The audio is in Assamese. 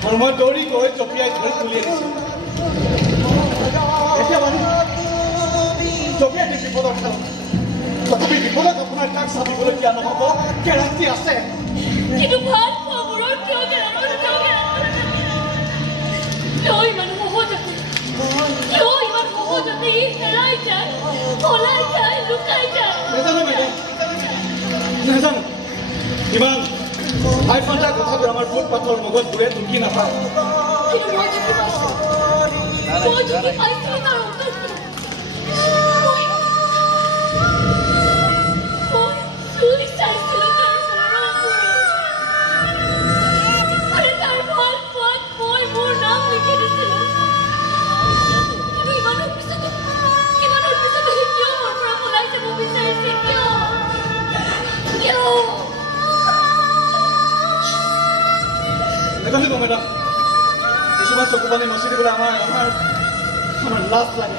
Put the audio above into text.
আৰু মই দৌৰি গৈ জঁপিয়াই ধৰি তুলি আনিছোঁ এতিয়া মানে জঁপিয়াই দি বিপদৰ খেল তথাপি বিপদত আপোনাৰ কাক চাবিবলগীয়া নহ'ব গেৰাণ্টি আছে কিন্তু ভাল খবৰৰ কিয় ইমান সহজতে হেৰাই যায় পলাই যায় লুকাই যায় নাজানো মেডাম নাজানো ইমান ভাই ফন্দা কথাবোৰ আমাৰ ফুট পাথৰ মগজ ঘূৰে ঢুকি নাপায় কিন্তু মই যদি পাইছোঁ তাৰ উত্তৰ মই চাইছিলোঁ তাৰ আৰু তাৰ ভাল পোৱাত মই মোৰ নাম লিখি দিছিলোঁ কিন্তু ইমানৰ পিছতো সি কিয় মোৰ পৰা পলাই যাব বিচাৰিছে কিয় নেজানিব মেডাম কিছুমান চকু পানী মচি দিবলৈ আমাৰ লাজ লাগে